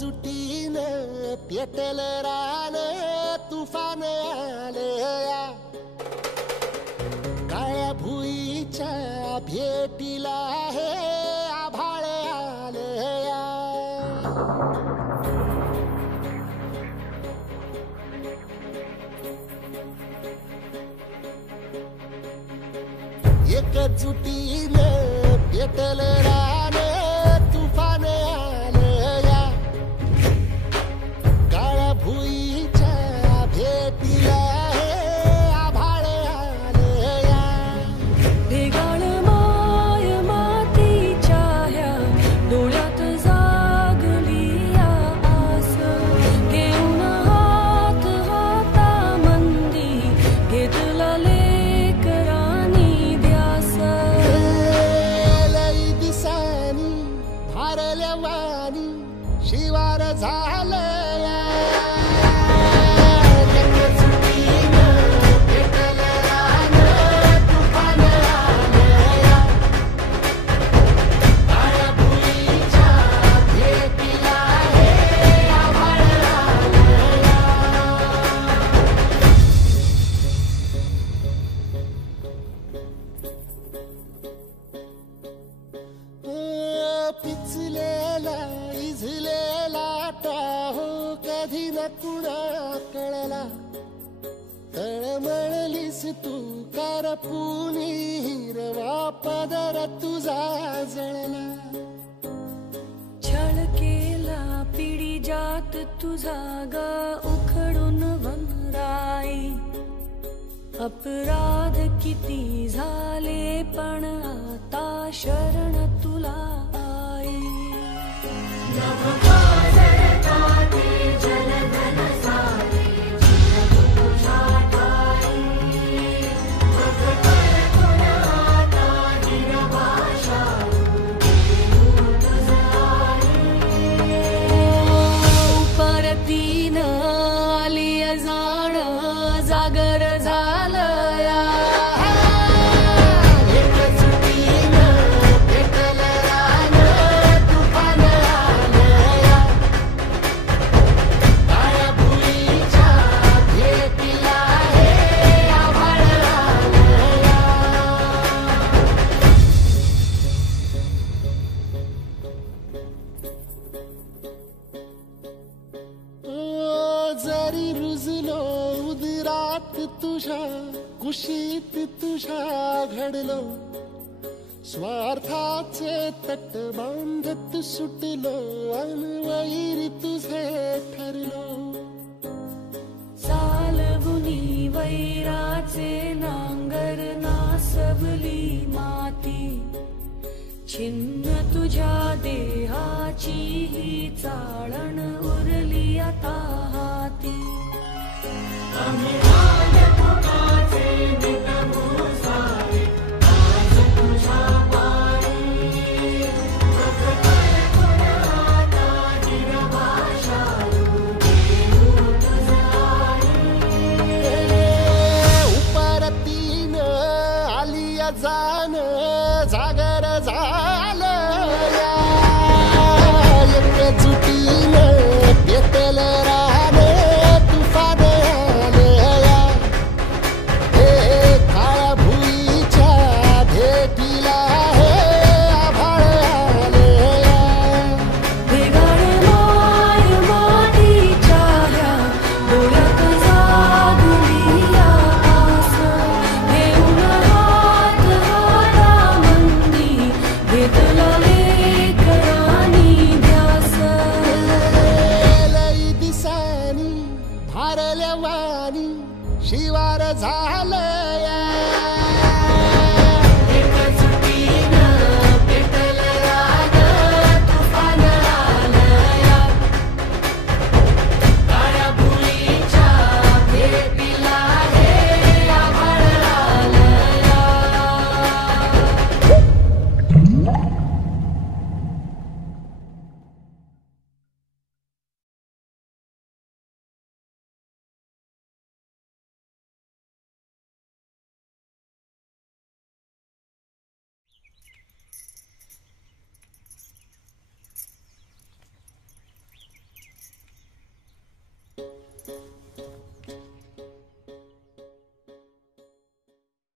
एकजुटीनं पेटलं रान तुफान आलया काळ्या भुईच्या भेटीला हे आभाळ आलया एकजुटीनं पेटलं रान तुफान आलया काळ्या भुईच्या भेटीला हे आभाळ आलया भेगाळ माय मातीच्या ह्या डोळ्यात जागली या आस घेऊन हात हातामंदी घेतला लेकरांनी ध्यास लई दिसानी भारल्या वाणी शिवार झालया एकजुटीनं पेटलं रान तुफान आलया काळ्या भुईच्या भेटीला हे आभाळ आलया पिचलेला इझलेला टाहो कधी न कुणा कळला तळमळलीस तू कारपुनी हिरवा पदर तुझा जळला छळ केला पिढी जात तुझा ग उखडून वनराई अपराध किती झाले पण आता शरण तुला आई परतीनं आली जाण जागर झालया एकजुटीनं पेटलं रान तुफान आलया काळ्या भुईच्या भेटीला हे आभाळ आलया जरी रुजलो उदरात तुझ्या कुशीत तुझ्या घडलो स्वार्थाचे तट बांधत सुटलो अनवैरी तुझे ठरलो चालवुनी वैराचे नांगर नासवली माती छिन्न तुझ्या देहाची ही चाळण उरली आता हाती उपरतीनं आलिया जाण जागर झालया एकजुटीनं पेटलं रान तुफान आलया हे काळ्या भुईच्या भेटीला हे आभाळ आलया भेगाळ माय मातीच्या ह्या डोळ्यात जागली या आस घेऊन हात हातामंदी घेतला लेकरांनी ध्यास लई दिसानी भारल्या वाणी शिवार झालया